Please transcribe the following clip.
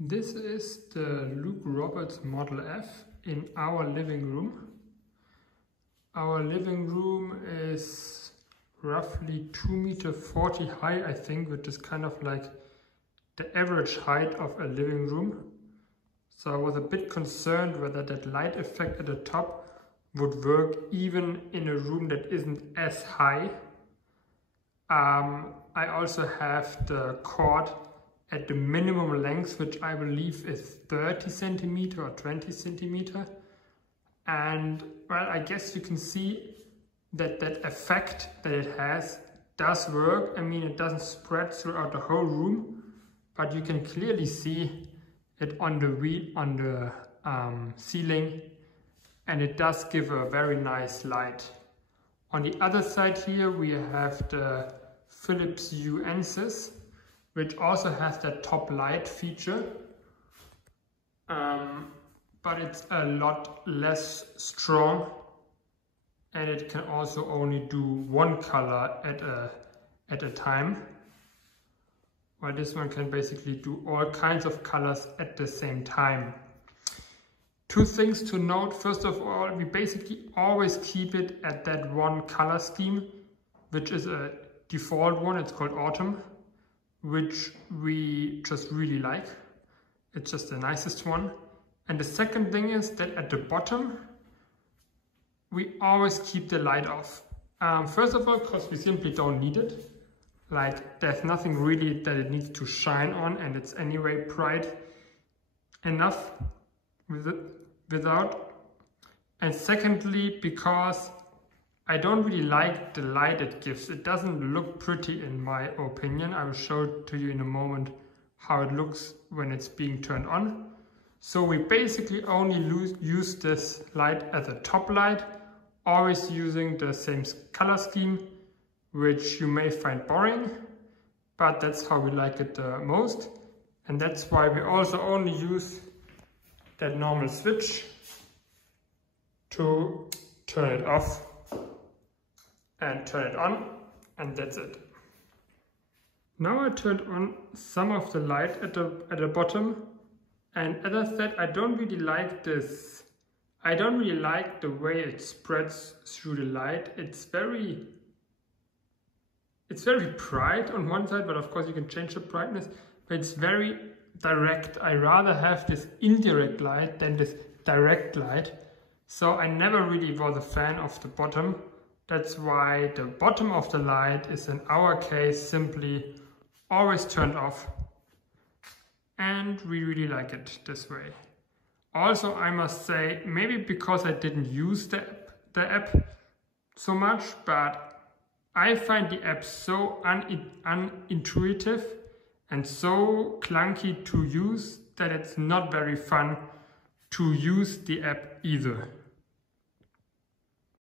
This is the Luke Roberts Model F in our living room. Our living room is roughly 2.40 meters high, I think, which is kind of like the average height of a living room. So I was a bit concerned whether that light effect at the top would work even in a room that isn't as high. I also have the cord at the minimum length, which I believe is 30 centimeters or 20 centimeters. And well, I guess you can see that that effect that it has does work. I mean, it doesn't spread throughout the whole room, but you can clearly see it on the ceiling, and it does give a very nice light. On the other side here we have the Philips Hue Ansys, which also has that top light feature, but it's a lot less strong, and it can also only do one color at a time, while this one can basically do all kinds of colors at the same time. Two things to note. First of all, we basically always keep it at that one color scheme, which is a default one. It's called Autumn, which we just really like. It's just the nicest one. And the second thing is that at the bottom, we always keep the light off. First of all, because we simply don't need it. Like, there's nothing really that it needs to shine on, and it's anyway bright enough without. And secondly, because I don't really like the light it gives. It doesn't look pretty in my opinion. I will show it to you in a moment how it looks when it's being turned on. So we basically only use this light as a top light, always using the same color scheme, which you may find boring, but that's how we like it the most. And that's why we also only use that normal switch to turn it off and turn it on, and that's it. Now I turned on some of the light at the bottom, and as I said, I don't really like this. I don't really like the way it spreads through the light. It's very bright on one side, but of course you can change the brightness, but it's very direct. I rather have this indirect light than this direct light. So I never really was a fan of the bottom. That's why the bottom of the light is in our case simply always turned off. And we really like it this way. Also, I must say, maybe because I didn't use the app so much, but I find the app so unintuitive and so clunky to use that it's not very fun to use the app either.